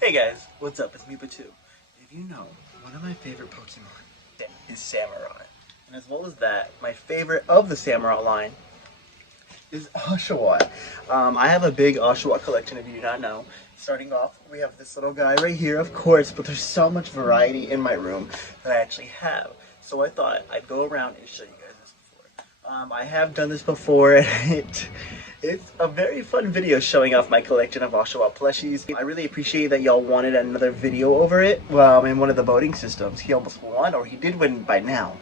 Hey guys, what's up? It's me, Pittoo. If you know, one of my favorite Pokemon is Samurai. And as well as that, my favorite of the Samurai line is Oshawott. I have a big Oshawott collection if you do not know. Starting off, we have this little guy right here, of course, but there's so much variety in my room that I actually have. So I thought I'd go around and show you guys this before. I have done this before, and it's a very fun video showing off my collection of Oshawott plushies. I really appreciate that y'all wanted another video over it. Well, in one of the voting systems, he almost won, or he did win by now.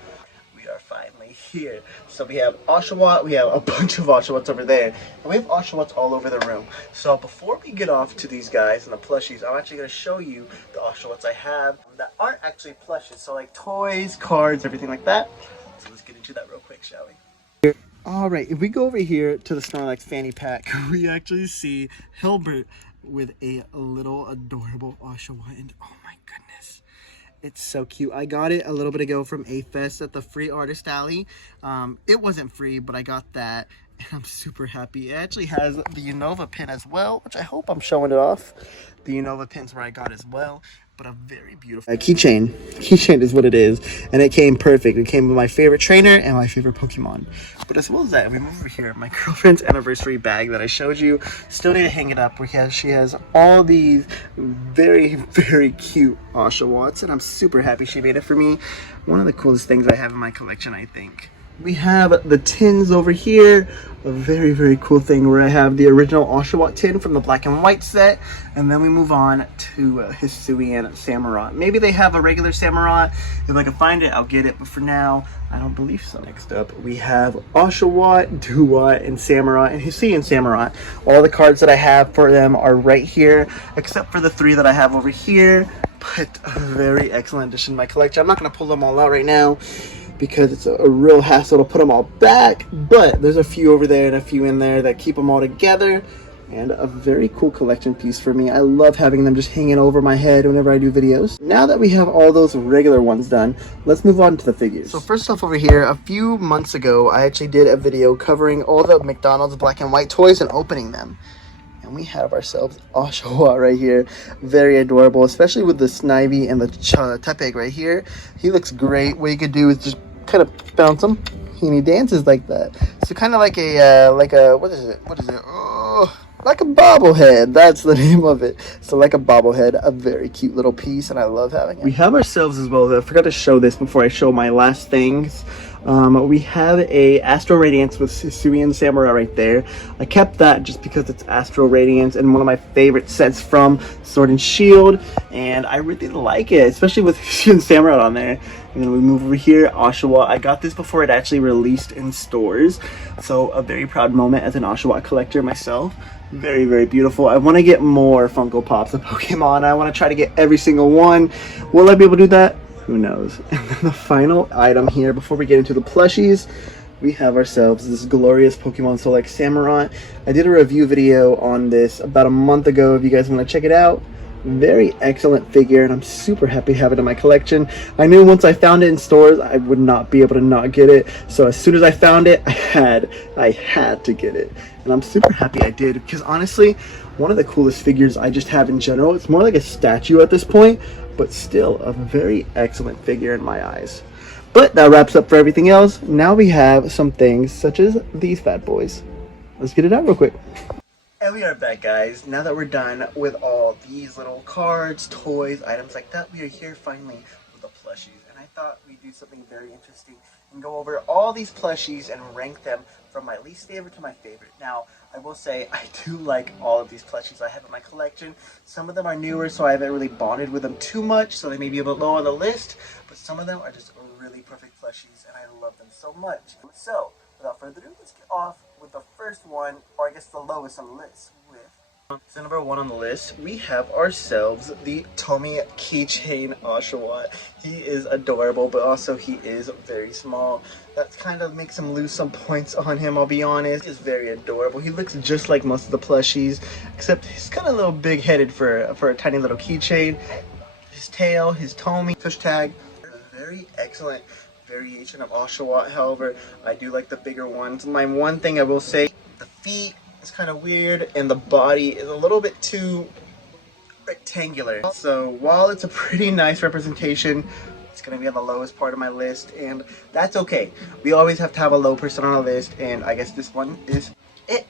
We are finally here. So we have Oshawott, we have a bunch of Oshawotts over there, and we have Oshawotts all over the room. So before we get off to these guys and the plushies, I'm actually going to show you the Oshawotts I have that aren't actually plushes. So like toys, cards, everything like that. So let's get into that real quick, shall we? Alright, if we go over here to the Snorlax fanny pack, we actually see Hilbert with a little adorable Oshawott, and oh my goodness, it's so cute. I got it a little bit ago from A-Fest at the free artist alley. It wasn't free, but I got that, and I'm super happy. It actually has the Unova pin as well, which I hope I'm showing it off. The Unova pin's where I got as well. But a very beautiful keychain. Keychain is what it is, and it came perfect. It came with my favorite trainer and my favorite Pokemon. But as well as that, we move over here. My girlfriend's anniversary bag that I showed you. Still need to hang it up because she has all these very, very cute Oshawotts, and I'm super happy she made it for me. One of the coolest things I have in my collection, I think. We have the tins over here, a very, very cool thing where I have the original Oshawott tin from the black and white set, and then we move on to Hisuian Samurott. Maybe they have a regular Samurott. If I can find it, I'll get it, but for now, I don't believe so. Next up, we have Oshawott, Duat, and Samurott, and Hisuian Samurott. All the cards that I have for them are right here, except for the 3 that I have over here, but a very excellent addition to my collection. I'm not going to pull them all out right now, because it's a real hassle to put them all back, but there's a few over there and a few in there that keep them all together, and a very cool collection piece for me. I love having them just hanging over my head whenever I do videos. Now that we have all those regular ones done, let's move on to the figures. So first off over here, a few months ago, I actually did a video covering all the McDonald's black and white toys and opening them. And we have ourselves Oshawott right here. Very adorable, especially with the Snivy and the Tepig right here. He looks great. What you could do is just kind of bounce him, and he dances like that. So kind of like a what is it? Oh, like a bobblehead. That's the name of it. So like a bobblehead, a very cute little piece, and I love having it. We have ourselves as well. I forgot to show this before I show my last things. We have a Astro Radiance with Hisuian Samurott right there. I kept that just because it's Astro Radiance and one of my favorite sets from Sword and Shield, and I really like it, especially with Hisuian Samurott on there. And then we move over here, Oshawott. I got this before it actually released in stores, so a very proud moment as an Oshawott collector myself. Very, very beautiful. I want to get more Funko Pops of Pokemon. I want to try to get every single one. Will I be able to do that? Who knows? And then the final item here, before we get into the plushies, we have ourselves this glorious Pokemon Soul X Samurott. I did a review video on this about a month ago if you guys want to check it out. Very excellent figure, and I'm super happy to have it in my collection. I knew once I found it in stores, I would not be able to not get it. So as soon as I found it, I had to get it. And I'm super happy I did, because honestly, one of the coolest figures I just have in general. It's more like a statue at this point, but still a very excellent figure in my eyes. But that wraps up for everything else. Now we have some things such as these bad boys. Let's get it out real quick. And we are back, guys. Now that we're done with all these little cards, toys, items like that, we are here finally with the plushies. And I thought we'd do something very interesting and go over all these plushies and rank them from my least favorite to my favorite. Now, I will say I do like all of these plushies I have in my collection. Some of them are newer, so I haven't really bonded with them too much, so they may be a bit low on the list, but some of them are just really perfect plushies, and I love them so much. So, without further ado, let's get off with the first one, or I guess the lowest on the list, with so number 1 on the list, we have ourselves the Tommy Keychain Oshawott. He is adorable, but also he is very small. That kind of makes him lose some points on him, I'll be honest. He's very adorable. He looks just like most of the plushies, except he's kind of a little big-headed for a tiny little keychain. His tail, his Tommy tush tag, a very excellent variation of Oshawott. However, I do like the bigger ones. My one thing I will say, the feet is kind of weird, and the body is a little bit too rectangular. So while it's a pretty nice representation, it's gonna be on the lowest part of my list, and that's okay. We always have to have a low person on our list, and I guess this one is it.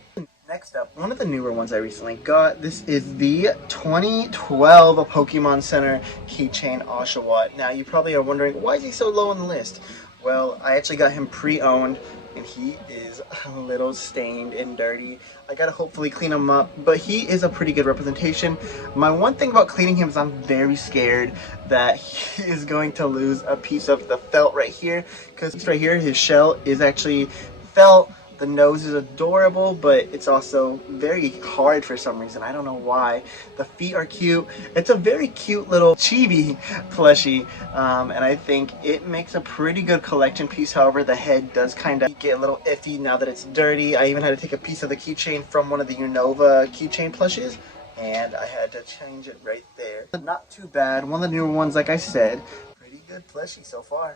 Next up, one of the newer ones I recently got. This is the 2012 Pokemon Center keychain Oshawott. Now you probably are wondering, why is he so low on the list? Well, I actually got him pre-owned, and he is a little stained and dirty. I gotta hopefully clean him up, but he is a pretty good representation. My one thing about cleaning him is I'm very scared that he is going to lose a piece of the felt right here, because right here his shell is actually felt. The nose is adorable, but it's also very hard for some reason. I don't know why. The feet are cute. It's a very cute little chibi plushie, and I think it makes a pretty good collection piece. However, the head does kind of get a little iffy now that it's dirty. I even had to take a piece of the keychain from one of the Unova keychain plushes, and I had to change it right there. Not too bad. One of the newer ones, like I said. Pretty good plushie so far.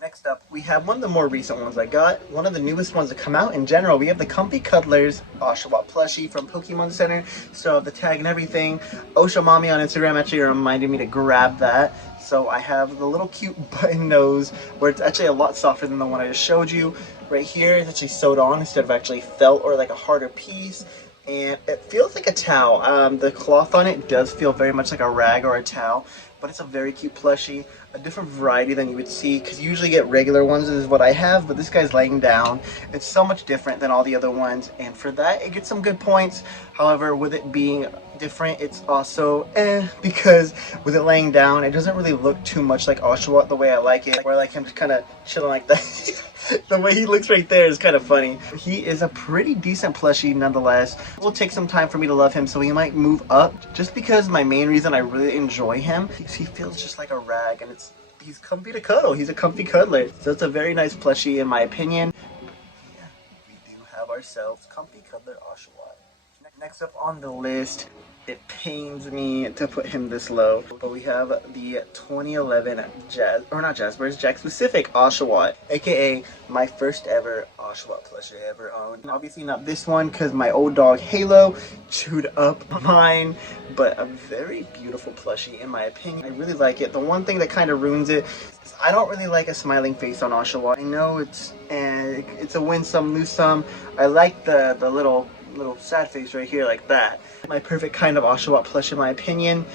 Next up, we have one of the more recent ones I got. One of the newest ones to come out in general. We have the Comfy Cuddlers Oshawott plushie from Pokemon Center. So the tag and everything. Osha Mommy on Instagram actually reminded me to grab that. So I have the little cute button nose, where it's actually a lot softer than the one I just showed you. Right here, it's actually sewed on instead of actually felt or like a harder piece. And it feels like a towel. The cloth on it does feel very much like a rag or a towel, but it's a very cute plushie, a different variety than you would see, because you usually get regular ones. This is what I have, but this guy's laying down. It's so much different than all the other ones, and for that it gets some good points. However, with it being different, it's also because with it laying down, it doesn't really look too much like Oshawott the way I like it, where I like him just kind of chilling like that. The way he looks right there is kind of funny. He is a pretty decent plushie nonetheless. It will take some time for me to love him, so he might move up, just because my main reason I really enjoy him is he feels just like a rag, and he's comfy to cuddle. He's a comfy cuddler. So it's a very nice plushie in my opinion. Yeah, we do have ourselves Comfy Cuddler Oshawott. Next up on the list, it pains me to put him this low, but we have the 2011 Jack Specific Oshawott, aka my first ever Oshawott plushie I ever owned. Obviously not this one, because my old dog Halo chewed up mine, but a very beautiful plushie in my opinion. I really like it. The one thing that kind of ruins it is I don't really like a smiling face on Oshawott. I know it's a win some, lose some. I like the little sad face right here like that. My perfect kind of Oshawott plush in my opinion.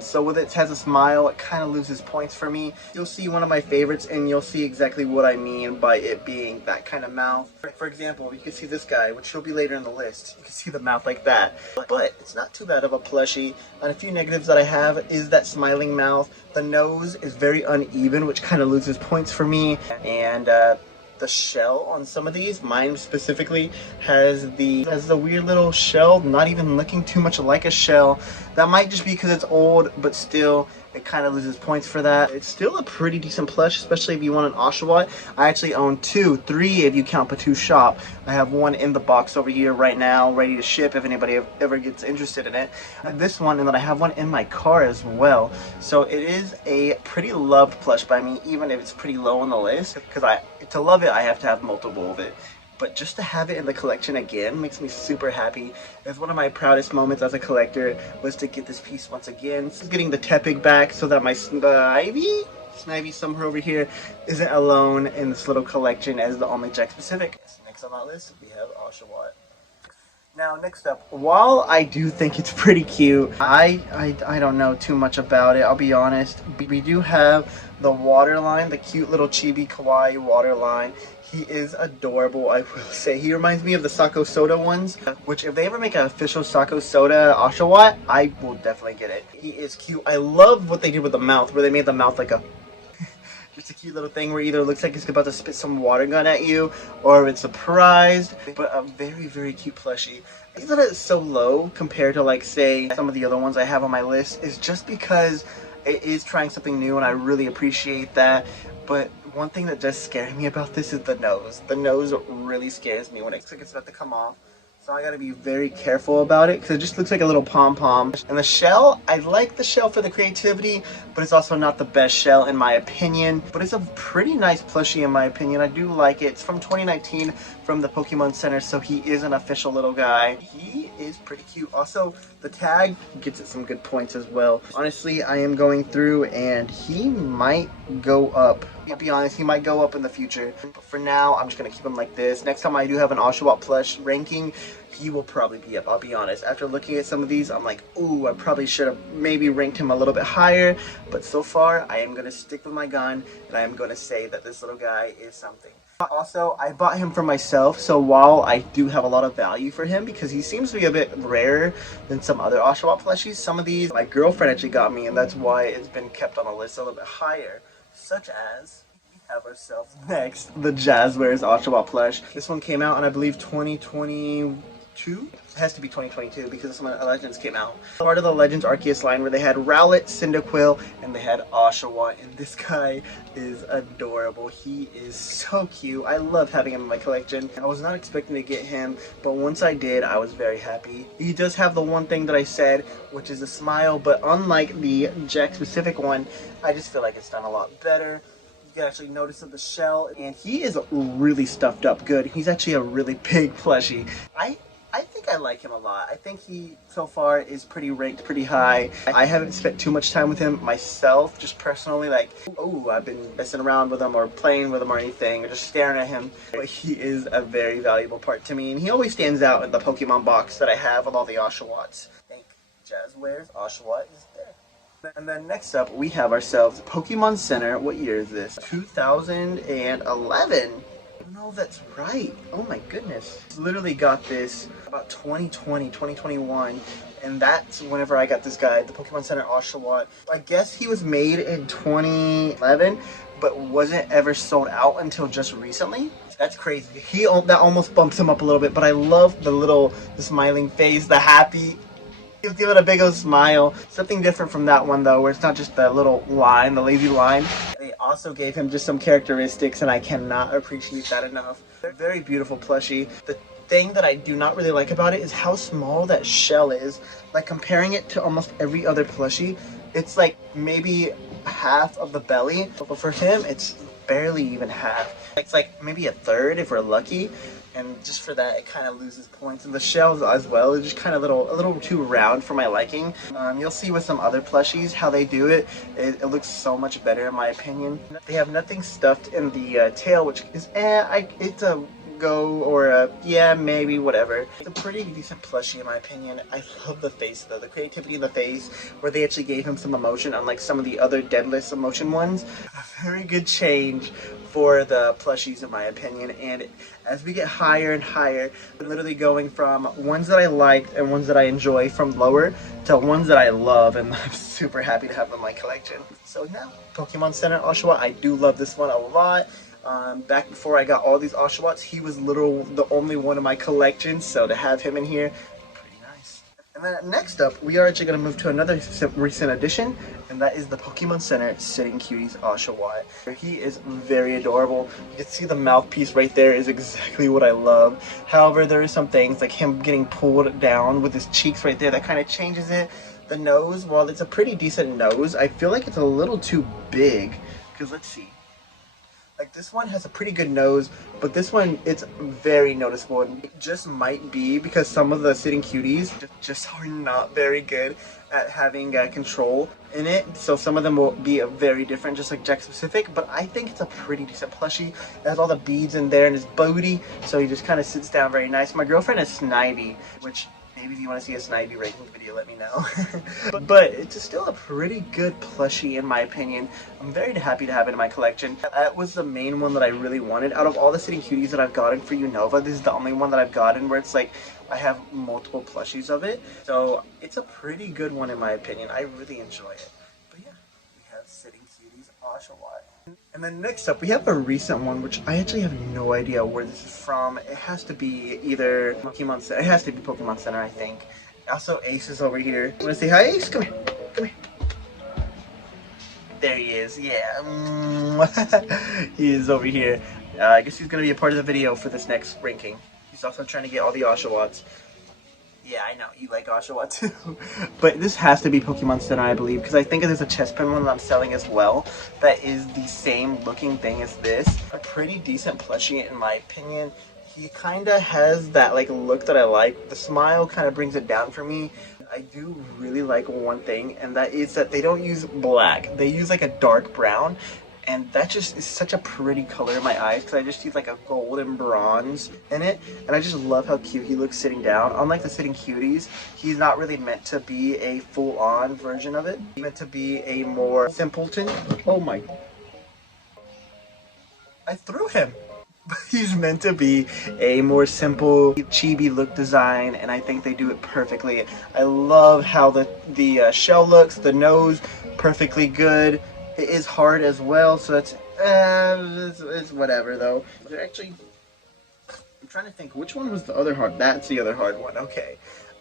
So with it has a smile, it kind of loses points for me. You'll see one of my favorites, and you'll see exactly what I mean by it being that kind of mouth. For example, you can see this guy, which will be later in the list. You can see the mouth like that. But it's not too bad of a plushie. And a few negatives that I have is that smiling mouth. The nose is very uneven, which kind of loses points for me. And the shell on some of these, mine specifically, has the weird little shell, not even looking too much like a shell. That might just be because it's old, but still, it kind of loses points for that. It's still a pretty decent plush, especially if you want an Oshawott. I actually own three if you count Pittoo shop. I have one in the box over here right now, ready to ship if anybody ever gets interested in it. This one, and then I have one in my car as well. So it is a pretty loved plush by me, even if it's pretty low on the list, because to love it, I have to have multiple of it. But just to have it in the collection again makes me super happy. It's one of my proudest moments as a collector was to get this piece once again. This is getting the Tepig back so that my Snivy somewhere over here isn't alone in this little collection as the only Jack Specific. Next on my list, we have Oshawott. Now, next up, while I do think it's pretty cute, I don't know too much about it, I'll be honest. We do have the waterline, the cute little chibi kawaii waterline. He is adorable, I will say. He reminds me of the Sako Soda ones, which if they ever make an official Sako Soda Oshawott, I will definitely get it. He is cute. I love what they did with the mouth, where they made the mouth like a just a cute little thing where either it looks like it's about to spit some water gun at you, or it's surprised. But a very, very cute plushie. The reason that it's so low compared to, like, say, some of the other ones I have on my list is just because it is trying something new, and I really appreciate that. But one thing that does scare me about this is the nose. The nose really scares me when it looks like it's about to come off. So I gotta be very careful about it because it just looks like a little pom-pom. And the shell, I like the shell for the creativity, but it's also not the best shell in my opinion. But it's a pretty nice plushie in my opinion. I do like it. It's from 2019 from the Pokemon Center, so he is an official little guy. He is pretty cute. Also, the tag gets it some good points as well. Honestly, I am going through and he might go up. I'll be honest, he might go up in the future. But for now, I'm just going to keep him like this. Next time I do have an Oshawott plush ranking, he will probably be up. I'll be honest. After looking at some of these, I'm like, ooh, I probably should have maybe ranked him a little bit higher. But so far, I am going to stick with my gun, and I am going to say that this little guy is something. Also, I bought him for myself, so while I do have a lot of value for him, because he seems to be a bit rarer than some other Oshawott plushies, some of these my girlfriend actually got me, and that's why it's been kept on the list a little bit higher. Such as, we have ourselves next, the Jazzwares Oshawott plush. This one came out in, I believe, 2022? It has to be 2022 because some of the Legends came out. Part of the Legends Arceus line where they had Rowlet, Cyndaquil, and they had Oshawott, and this guy is adorable. He is so cute. I love having him in my collection. I was not expecting to get him, but once I did, I was very happy. He does have the one thing that I said, which is a smile, but unlike the Jack specific one, I just feel like it's done a lot better. You can actually notice the shell, and he is really stuffed up good. He's actually a really big plushie. I think I like him a lot. I think he, so far, is ranked pretty high. I haven't spent too much time with him myself, just personally, like, oh, I've been messing around with him or playing with him or anything, or just staring at him. But he is a very valuable part to me, and he always stands out in the Pokemon box that I have with all the Oshawotts. I think Jazzwares Oshawott is there. And then next up, we have ourselves Pokemon Center. What year is this? 2011. No, that's right. Oh my goodness. Literally got this about 2020, 2021, and that's whenever I got this guy, the Pokemon Center Oshawott. I guess he was made in 2011, but wasn't ever sold out until just recently. That's crazy. That almost bumps him up a little bit, but I love the smiling face, the happy. Give it a big old smile. Something different from that one though, where it's not just the little line, the lazy line. They also gave him just some characteristics, and I cannot appreciate that enough. Very beautiful plushie. The thing that I do not really like about it is how small that shell is. Like, comparing it to almost every other plushie, it's like maybe half of the belly, but for him it's barely even half. It's like maybe a third if we're lucky. And just for that, it kind of loses points. And the shells as well is just kind of a little too round for my liking. You'll see with some other plushies how they do it. It looks so much better in my opinion. They have nothing stuffed in the tail, which is, it's a go or a, yeah, maybe, whatever. It's a pretty decent plushie in my opinion. I love the face though, the creativity in the face, where they actually gave him some emotion, unlike some of the other deadless emotion ones. A very good change for the plushies in my opinion. And as we get higher and higher, we're literally going from ones that I liked and ones that I enjoy from lower to ones that I love, and I'm super happy to have in my collection. So now, Pokemon Center Oshawott, I do love this one a lot. Back before I got all these Oshawotts, he was literally the only one in my collection, so to have him in here, pretty nice. And then next up, we are actually going to move to another recent addition, and that is the Pokemon Center Sitting Cuties Oshawott. He is very adorable. You can see the mouthpiece right there is exactly what I love. However, there are some things like him getting pulled down with his cheeks right there that kind of changes it. The nose, while it's a pretty decent nose, I feel like it's a little too big, because let's see. Like, this one has a pretty good nose, but this one, it's very noticeable. And it just might be because some of the Sitting Cuties just are not very good at having control in it. So some of them will be very different, just like Jack specific, but I think it's a pretty decent plushie. It has all the beads in there in his booty, so he just kind of sits down very nice. My girlfriend is Snivy, which maybe if you want to see a Snivy ranking video, let me know. but it's still a pretty good plushie in my opinion. I'm very happy to have it in my collection. That was the main one that I really wanted. Out of all the Sitting Cuties that I've gotten for Unova, this is the only one that I've gotten where it's like I have multiple plushies of it. So it's a pretty good one in my opinion. I really enjoy it. But yeah, we have Sitting Cuties Oshawott. And then next up, we have a recent one, which I actually have no idea where this is from. It has to be either Pokemon Center. It has to be Pokemon Center, I think. Also, Ace is over here. Want to say hi, Ace? Come here. Come here. There he is. Yeah. He is over here. I guess he's going to be a part of the video for this next ranking. He's also trying to get all the Oshawotts. Yeah, I know, you like Oshawott too. But this has to be Pokemon Center, I believe, because I think there's a Chespin one that I'm selling as well that is the same looking thing as this. A pretty decent plushie in my opinion. He kind of has that like look that I like. The smile kind of brings it down for me. I do really like one thing, and that is that they don't use black. They use like a dark brown, and that just is such a pretty color in my eyes because I just use like a gold and bronze in it, and I just love how cute he looks sitting down. Unlike the sitting cuties, he's not really meant to be a full-on version of it. He's meant to be a more simpleton. Oh my! I threw him. He's meant to be a more simple chibi look design, and I think they do it perfectly. I love how the shell looks, the nose perfectly good. It is hard as well, so that's it's whatever though. They're actually, I'm trying to think which one was the other hard. That's the other hard one. Okay,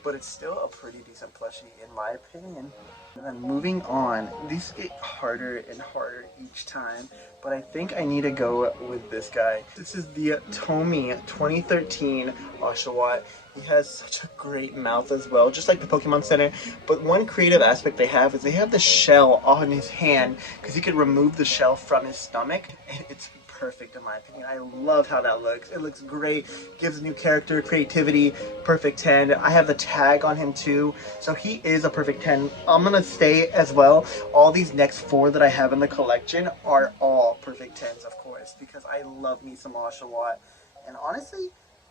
but it's still a pretty decent plushie in my opinion. And then moving on, these get harder and harder each time, but I think I need to go with this guy. This is the Tomy 2013 Oshawott. He has such a great mouth as well, just like the Pokemon Center. But one creative aspect they have is they have the shell on his hand, because he could remove the shell from his stomach, and it's perfect in my opinion. I love how that looks. It looks great, gives a new character, creativity, perfect 10. I have the tag on him too, so he is a perfect 10. I'm gonna stay as well. All these next 4 that I have in the collection are all perfect 10s, of course, because I love me some Oshawott. And honestly,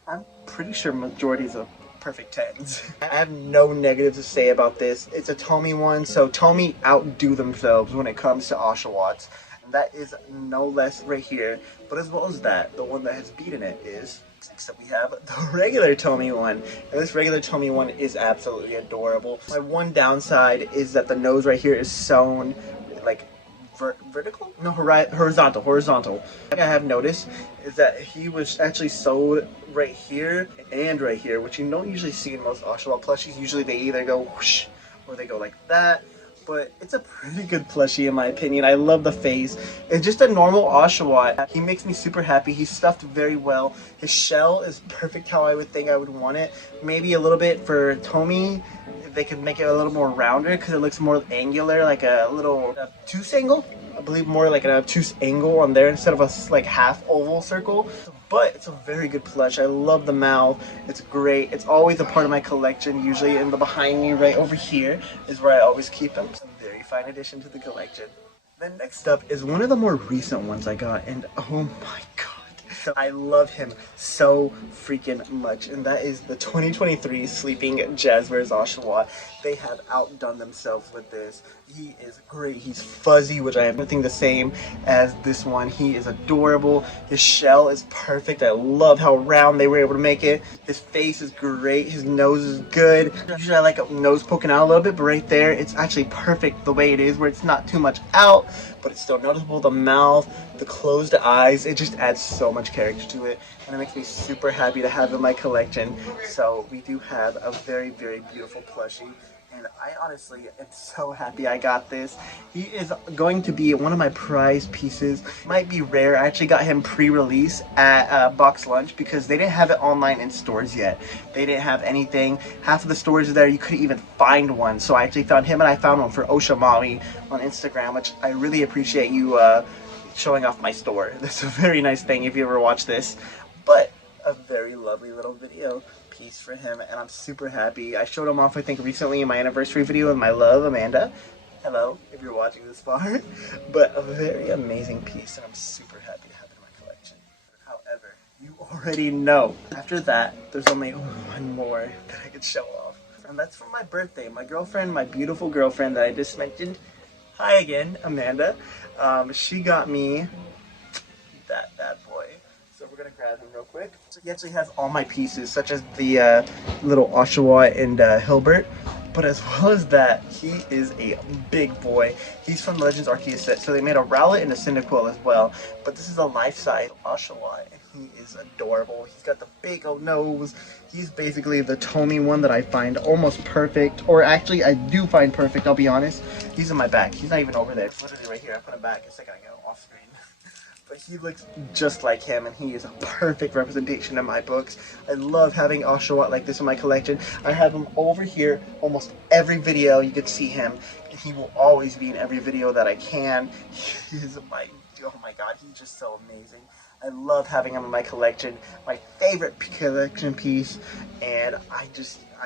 I'm pretty sure majorities are perfect 10s. I have no negatives to say about this. It's a Tomy one, so Tomy outdo themselves when it comes to Oshawotts. That is no less right here, but as well as that, the one that has beaten it is, except we have the regular Tomy one, and this regular Tomy one is absolutely adorable. My one downside is that the nose right here is sewn like vertical? No, horizontal. What I have noticed is that he was actually sewed right here and right here, which you don't usually see in most Oshawott plushies. Usually they either go whoosh or they go like that. But it's a pretty good plushie in my opinion. I love the face. It's just a normal Oshawott. He makes me super happy. He's stuffed very well. His shell is perfect how I would think I would want it. Maybe a little bit for Tomy, they could make it a little more rounder because it looks more angular, like a little obtuse angle. I believe more like an obtuse angle on there instead of a like half oval circle. But it's a very good plush. I love the mouth. It's great. It's always a part of my collection. Usually in the behind me right over here is where I always keep them. It's a very fine addition to the collection. Then next up is one of the more recent ones I got, and oh my god. I love him so freaking much, and that is the 2023 Sleeping Jazzwares Oshawott. They have outdone themselves with this. He is great. He's fuzzy, which I have nothing the same as this one. He is adorable. His shell is perfect. I love how round they were able to make it. His face is great. His nose is good. Usually I like a nose poking out a little bit, but right there, it's actually perfect the way it is, where it's not too much out, but it's still noticeable. The mouth, the closed eyes, it just adds so much character to it, and it makes me super happy to have in my collection. So we do have a very, very beautiful plushie, and I honestly am so happy I got this. He is going to be one of my prized pieces. Might be rare. I actually got him pre-release at Box Lunch because they didn't have it online in stores yet. They didn't have anything. Half of the stores there you couldn't even find one, so I actually found him, and I found one for Oshawott on Instagram, which I really appreciate you showing off my store. That's a very nice thing if you ever watch this. But a very lovely little video piece for him, and I'm super happy. I showed him off I think recently in my anniversary video with my love Amanda. Hello, if you're watching this far. But a very amazing piece, and I'm super happy to have it in my collection. However, you already know, after that, there's only one more that I could show off. And that's for my birthday. My girlfriend, my beautiful girlfriend that I just mentioned, hi again, Amanda. She got me that bad boy. So we're gonna grab him real quick. So he actually has all my pieces, such as the little Oshawott and Hilbert. But as well as that, he is a big boy. He's from Legends Arceus set, so they made a Rowlet and a Cyndaquil as well. But this is a life-size Oshawott, and he is adorable. He's got the big old nose. He's basically the Tomy one that I find almost perfect, or actually I do find perfect, I'll be honest. He's in my back. He's not even over there. It's literally right here. I put him back a second ago off screen. But he looks just like him, and he is a perfect representation in my books. I love having Oshawott like this in my collection. I have him over here almost every video you could see him, and he will always be in every video that I can. He is oh my god, he's just so amazing. I I love having him in my collection. My favorite collection piece, and I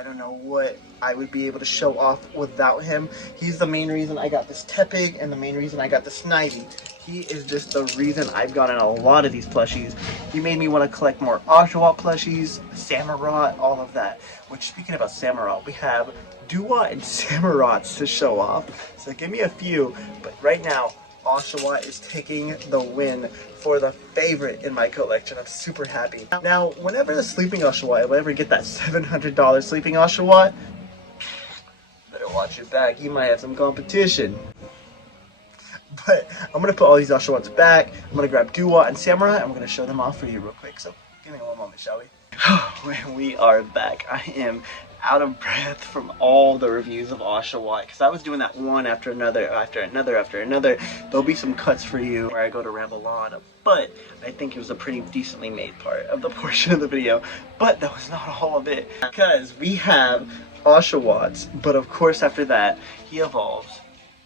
don't know what I would be able to show off without him. He's the main reason I got this Tepig and the main reason I got the Snivy. He is just the reason I've gotten a lot of these plushies. He made me want to collect more Oshawott plushies, Samurott, all of that. Which, speaking about Samurott, we have Duwa and Samurotts to show off. So give me a few, but right now, Oshawott is taking the win for the favorite in my collection. I'm super happy. Now, whenever the sleeping Oshawott, if I ever get that $700 sleeping Oshawott, better watch your back. You might have some competition. But I'm going to put all these Oshawotts back. I'm going to grab Duwa and Samurai. I'm going to show them off for you real quick. So give me one moment, shall we? We are back. I am out of breath from all the reviews of Oshawott, because I was doing that one after another. There'll be some cuts for you where I go to ramble on, but I think it was a pretty decently made part of the portion of the video. But that was not all of it, because we have Oshawotts, but of course after that he evolves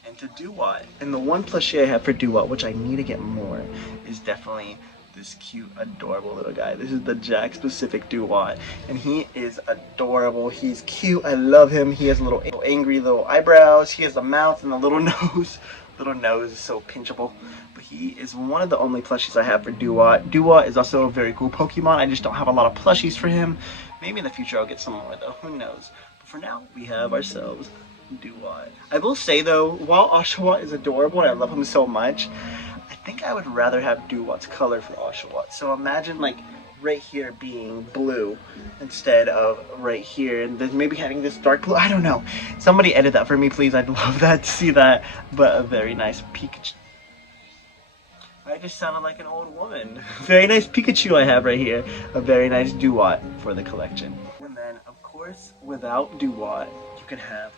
into Duwa. And the one plushie I have for Duwa, which I need to get more, is definitely this cute, adorable little guy. This is the Jack specific Duwa, and he is adorable. He's cute. I love him. He has little angry little eyebrows. He has a mouth and a little nose. Little nose is so pinchable. But he is one of the only plushies I have for Duwa. Duwa is also a very cool Pokemon. I just don't have a lot of plushies for him. Maybe in the future I'll get some more though. Who knows? But for now, we have ourselves Duwa. I will say though, while Oshawott is adorable and I love him so much, I think I would rather have Duwa's color for Oshawott. So imagine like right here being blue instead of right here, and then maybe having this dark blue. I don't know. Somebody edit that for me, please. I'd love that to see that. But a very nice Pikachu. I just sounded like an old woman. Very nice Pikachu I have right here. A very nice Duwa for the collection. And then, of course, without Duwa, you can have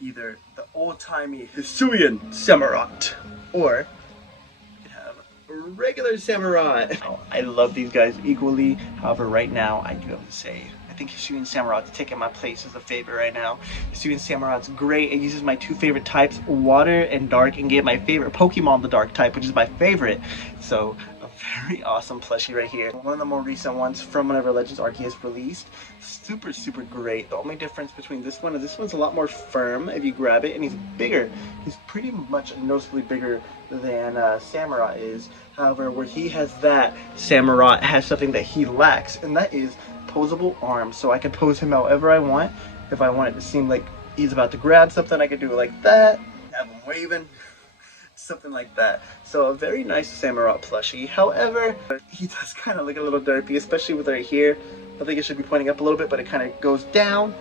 either the old-timey Hisuian Samurott, or regular Samurott. Oh, I love these guys equally. However, right now I do have to say I think Hisuian Samurott's taking my place as a favorite right now. Hisuian Samurott's great. It uses my two favorite types, water and dark, and gave my favorite Pokemon the dark type, which is my favorite. So a very awesome plushie right here. One of the more recent ones from whenever Legends Arceus released. Super great. The only difference between this one is this one's a lot more firm if you grab it, and he's bigger. He's pretty much noticeably bigger than Samurott is. However, where he has that, Samurott has something that he lacks, and that is posable arms. So I can pose him however I want. If I want it to seem like he's about to grab something, I can do it like that, have him waving, something like that. So a very nice Samurott plushie. However, he does kind of look a little derpy, especially with right here. I think it should be pointing up a little bit, but it kind of goes down,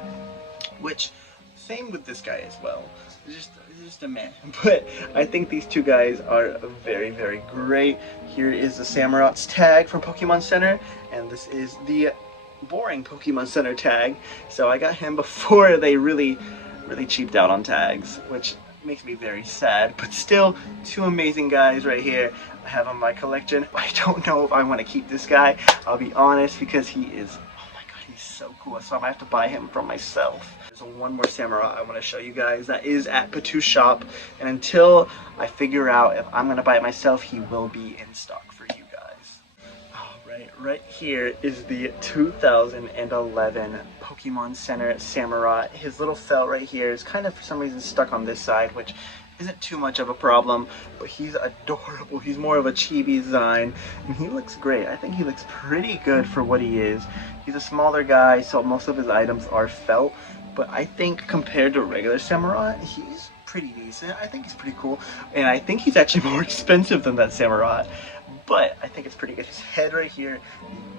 which same with this guy as well. It's just a man. But I think these two guys are very great. Here is the Samurott's tag from Pokemon Center, and this is the boring Pokemon Center tag. So I got him before they really cheaped out on tags, which makes me very sad. But still, two amazing guys right here I have in my collection. I don't know if I want to keep this guy, I'll be honest, because he is, oh my god, he's so cool. So I might have to buy him for myself. There's one more Samurott I want to show you guys that is at Pittoo shop, and until I figure out if I'm going to buy it myself, he will be in stock for you guys. Alright, right here is the 2011 Pokemon Center Samurott. His little felt right here is kind of for some reason stuck on this side, which isn't too much of a problem, but he's adorable. He's more of a chibi design, and he looks great. I think he looks pretty good for what he is. He's a smaller guy, so most of his items are felt, but I think compared to regular Samurott, he's pretty decent. I think he's pretty cool, and I think he's actually more expensive than that Samurott, but I think it's pretty good. His head right here,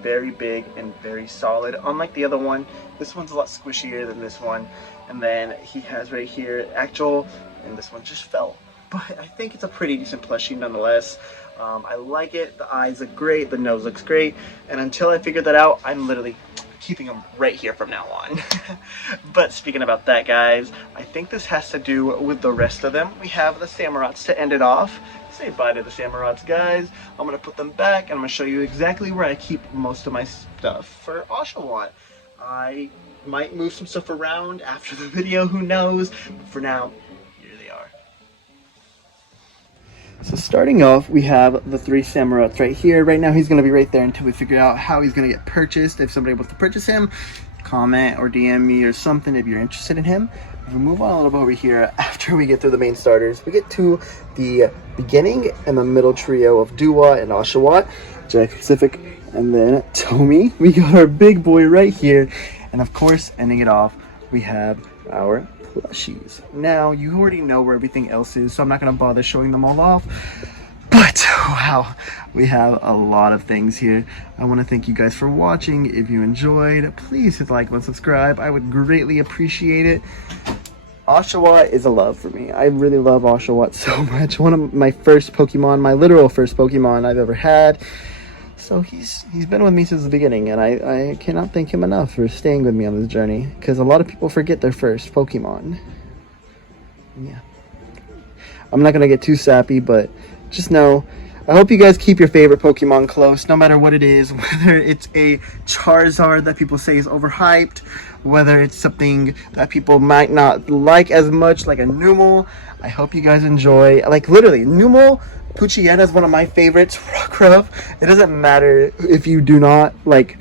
very big and very solid. Unlike the other one, this one's a lot squishier than this one, and then he has right here actual, and this one just fell. But I think it's a pretty decent plushie nonetheless. I like it. The eyes look great. The nose looks great. And until I figure that out, I'm literally keeping him right here from now on. But speaking about that, guys, I think this has to do with the rest of them. We have the Samurotts to end it off. Say bye to the Samurotts, guys. I'm going to put them back, and I'm going to show you exactly where I keep most of my stuff for Oshawott. I might move some stuff around after the video, who knows. But for now, here they are. So starting off, we have the 3 Samurats right here. Right now, he's going to be right there until we figure out how he's going to get purchased. If somebody wants to purchase him, comment or DM me or something if you're interested in him. If we move on a little bit over here, after we get through the main starters, we get to the beginning and the middle trio of Dua and Oshawott, Jack Pacific, and then Tommy. We got our big boy right here. And of course, ending it off, we have our plushies. Now, you already know where everything else is, so I'm not going to bother showing them all off. But, wow, we have a lot of things here. I want to thank you guys for watching. If you enjoyed, please hit like and subscribe. I would greatly appreciate it. Oshawott is a love for me. I really love Oshawott so much. One of my first Pokemon, my literal first Pokemon I've ever had. So he's been with me since the beginning, and I cannot thank him enough for staying with me on this journey, because a lot of people forget their first Pokemon. Yeah. I'm not going to get too sappy, but just know, I hope you guys keep your favorite Pokemon close, no matter what it is, whether it's a Charizard that people say is overhyped, whether it's something that people might not like as much, like a Numel. I hope you guys enjoy, like literally, Numel Poochyena is one of my favorites. Rockruff. It doesn't matter if you do not like.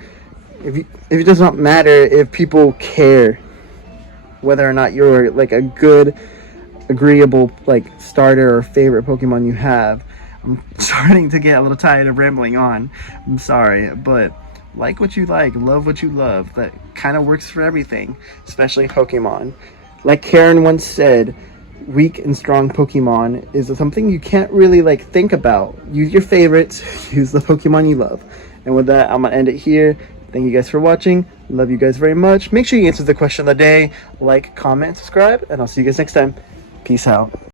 If it does not matter if people care whether or not you're like a good, agreeable like starter or favorite Pokemon you have. I'm starting to get a little tired of rambling on. I'm sorry, but like what you like, love what you love. That kind of works for everything, especially Pokemon. Like Karen once said, weak and strong Pokemon is something you can't really like think about. Use your favorites, use the Pokemon you love. And with that, I'm gonna end it here. Thank you guys for watching. Love you guys very much. Make sure you answer the question of the day, like, comment, subscribe, and I'll see you guys next time. Peace out.